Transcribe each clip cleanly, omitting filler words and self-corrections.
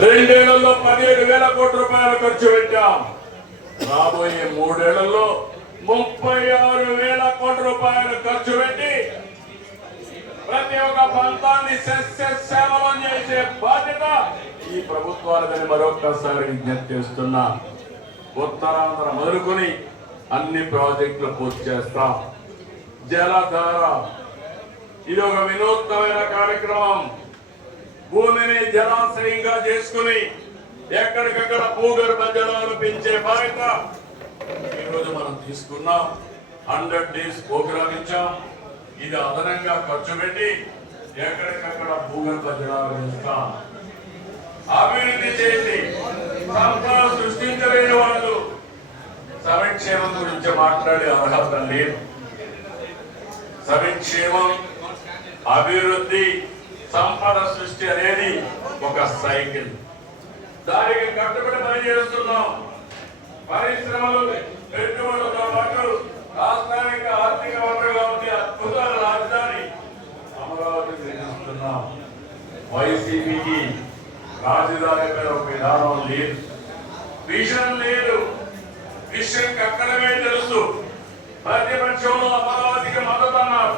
2 ఏళ్లలో 17,000 కోట్ల రూపాయలు ఖర్చు పెట్టాం. రాబోయే 3 ఏళ్లలో 36,000 కోట్ల రూపాయలు ఖర్చు పెట్టి ప్రతి ఒక్క ప్రాంతాన్ని సేవలం చేసే బాధ్యత ఈ ప్రభుత్వాలని మరొకసారి విజ్ఞప్తి చేస్తున్నా. ఉత్తరాంధ్ర మొదలుకొని అన్ని ప్రాజెక్టులు పూర్తి చేస్తాం. జలధార ఇది ఒక వినూత్నమైన కార్యక్రమం. భూమిని జలాశయంగా చేసుకుని ఎక్కడికక్కడ భూగర్భ జలాలు పెంచే బాధ్యత ఈరోజు మనం తీసుకున్నాం. 100 days ప్రోగ్రామ్ ఇచ్చాం. ఇది అదనంగా ఖర్చు పెట్టి ఎక్కడికక్కడ భూగర్భ జలాలు పెంచుతాం. అభివృద్ధి చేసి సంపద సృష్టించలేని వాళ్ళు సంక్షేమం గురించి మాట్లాడే అర్హత లేదు. సంక్షేమం, అభివృద్ధి, సంపద సృష్టి అనేది ఒక సైకిల్. దానికి కట్టుబడి పని చేస్తున్నాం. పరిశ్రమలు, పెట్టుబడులతో పాటు రాష్ట్రానికి ఆర్థిక వనరుగా ఉండే అద్భుతాల రాజధాని అమరావతి నిర్మిస్తున్నాం. వైసీపీకి రాజధాని మీద ఒక విధానం లేదు, విజన్ లేదు. విషయం అక్కడమే తెలుసు. ప్రతిపక్షంలో అమరావతికి మద్దతు అన్నారు,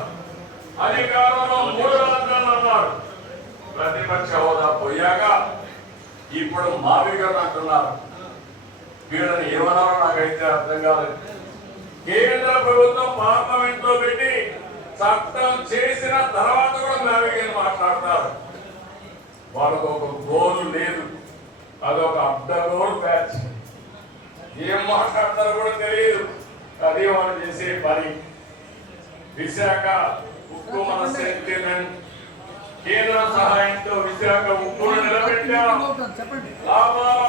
అధికారంలో 3 రాజధానులు అన్నారు. ప్రతిపక్ష హోదా పోయాక ఇప్పుడు మావిగర్ అంటున్నారు. వీళ్ళని ఏమన్నారో నాకైతే అర్థం కాలేదు. కేంద్ర ప్రభుత్వం పార్లమెంట్ లో పెట్టి చట్టం చేసిన తర్వాత కూడా మావిగర్ మాట్లాడతారు. వాళ్ళకు ఒక గోల్ లేదు, అదొక అడ్డగోల్ బ్యాచ్. ఏం మాట్లాడతారో కూడా తెలియదు. అదే వాళ్ళు చేసే పని. విశాఖ ఉక్కు మన సెంటిమెంట్. కేంద్ర సహాయంతో విశాఖ ఉక్కును నిలబెట్టాం. లాభాల